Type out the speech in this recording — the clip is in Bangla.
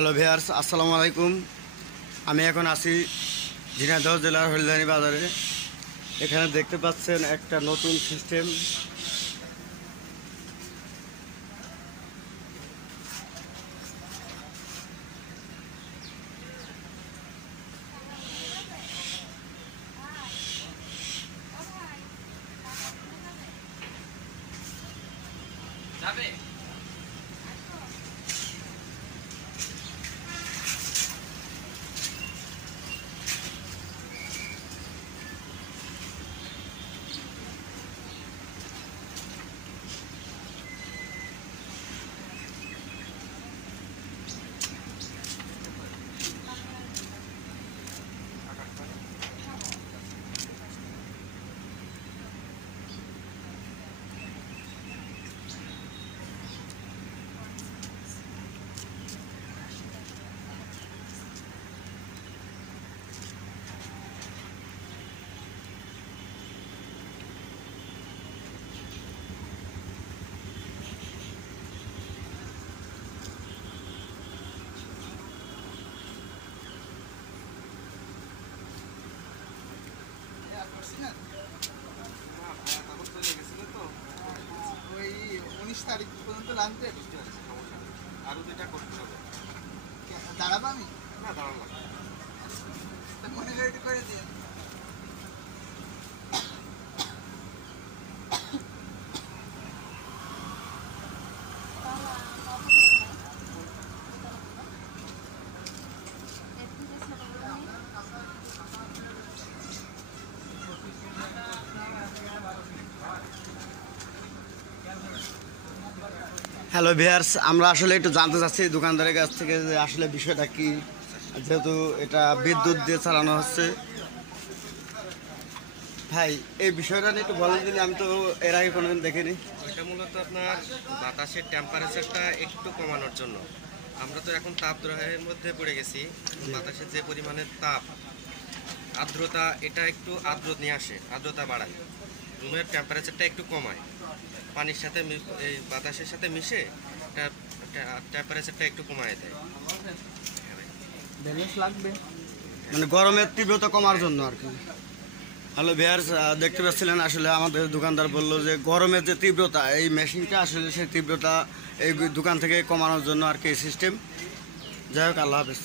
হ্যালো ভিউয়ার্স, আসসালামু আলাইকুম। আমি এখন আছি ঝিনাইদহ জেলার হলদিবাড়ি বাজারে। এখানে দেখতে পাচ্ছেন একটা নতুন সিস্টেম। ওই 19 তারিখ পর্যন্ত লাগবে। আরো দুইটা করতে হবে। দাঁড়াবো আমি না দাঁড়ানো লাগবে। মনে করে দিয়ে হ্যালো ভিউয়ার্স, আমরা আসলে একটু জানতে চাচ্ছি দোকানদারের কাছ থেকে যে আসলে বিষয়টা কি, যেহেতু এটা বিদ্যুৎ দিয়ে চালানো হচ্ছে। ভাই, এই বিষয়টা নিয়ে একটু বলেন দিলে, আমি তো এর আগে কোনোদিন দেখিনি। ওইটা মূলত আপনার বাতাসের টেম্পারেচারটা একটু কমানোর জন্য। আমরা তো এখন তাপদ্বয়ের মধ্যে পড়ে গেছি। বাতাসের যে পরিমাণের তাপ, আর্দ্রতা, এটা একটু আর্দ্র নিয়ে আসে, আর্দ্রতা বাড়ায়, রুমের টেম্পারেচারটা একটু কমায়, পানির সাথে এই বাতাসের সাথে মিশে টেম্পারেচারটা একটু কমায় দেয়। মানে গরমের তীব্রতা কমার জন্য আর কি। হ্যালো ভিউয়ার্স, দেখতে পাচ্ছিলেন আসলে আমাদের দোকানদার বললো যে গরমের যে তীব্রতা, এই মেশিনটা আসলে সেই তীব্রতা এই দোকান থেকে কমানোর জন্য আর কি সিস্টেম। যাই হোক, আল্লাহ হাফেজ।